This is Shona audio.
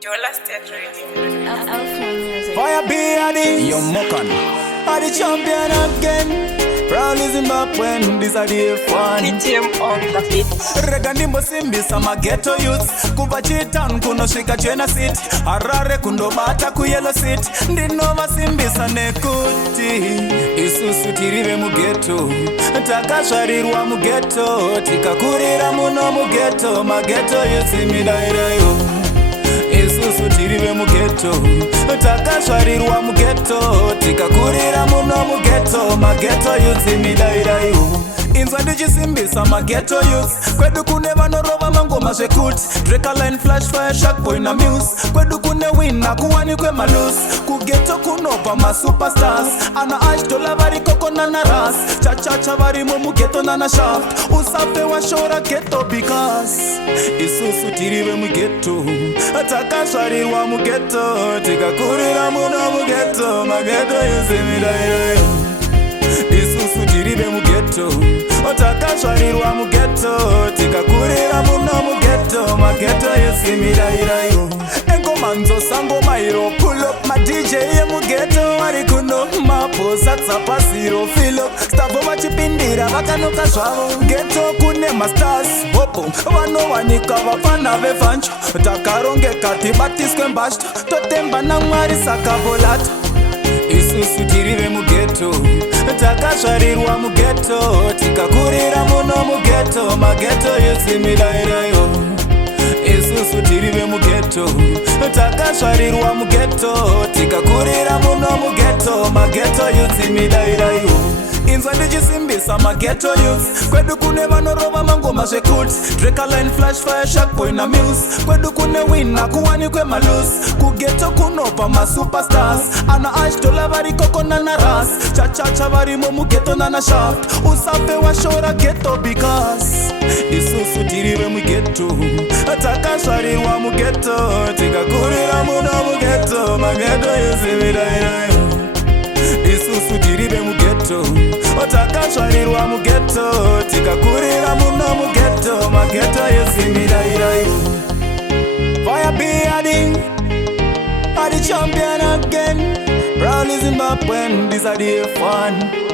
Jola State Radio. Fire be yo Mokan. Are the champion again. Proudly Zimbabwean, this are the F1. PTM on the beat. Regandimbo simbisa mageto youth. Kuva chitan kuno shika jena sit. Harare kundo bata ku yellow sit. Ndinova simbisa nekuti. Isusu tirire mugeto. Takashwarirwa mugeto. Tikakurira muno mugeto. Mageto youth imidairayo. Isusu tirive mugeto. Takashwarirwa mugeto. Tikakurira muno mugeto. Mageto youth imidairayo. Inzwa ndichisimbisa mageto youth. Kwedu kune vanorova mangoma zvekuti Dreka line flash fire shark boy na muse. Kwedu kune wina kuwani kwe malus. Kugeto kunobva masuperstars. Ana ashtola vari kokona na ras. Chachacha vari mugeto nana shaft. Usafe wa shora geto because isusu tirive mugeto. Takashwarirwa mugeto. Tikakurira muno mugeto. Mageto youth imidairayo. Isusu tirive mugeto. Takashwarirwa mugeto. Tikakurira muno mugeto. Mageto yesimidairayo. Enkomanzo sango mairo. Pull up ma DJ ye mugeto. Wari kuno mapo satsa pasiro. Fill up stavo vachipindira vakanoka zvavo. Geto kune masters hopo vano wanika vafana vefancho. Takarongeka tibatiswe mbashto. Totemba na mwari saka volata. Isusu tirive mugeto. Takashwarirwa mugeto. Tikakurira muno mugeto. Mageto yesimidairayo. Isusu tirive mugeto. Takashwarirwa mugeto. Tikakurira muno mugeto. Mageto yesimidairayo. Inzwa ndichisimbisa mageto youth. Kwedu kune vanorova mangoma zvekuti Dreka line flash fire shark boy na muse. Kwedu kune wina kuwani kwe malus. Kugeto kunobva masuperstars. Ana ashtola vari kokona na ras. Chachacha vari mugeto nana shaft. Usafe wa shora geto because isusu tirive mugeto. Takashwarirwa mugeto. Tikakurira muno mugeto. Mageto yesimidairayo. Isusu tirive mugeto. Takashwarirwa mugeto. Tikakurira muno mugeto. Mageto yesimidairayo. Fire be adding. Are the champion again. Proudly Zimbabwean, this are the F1.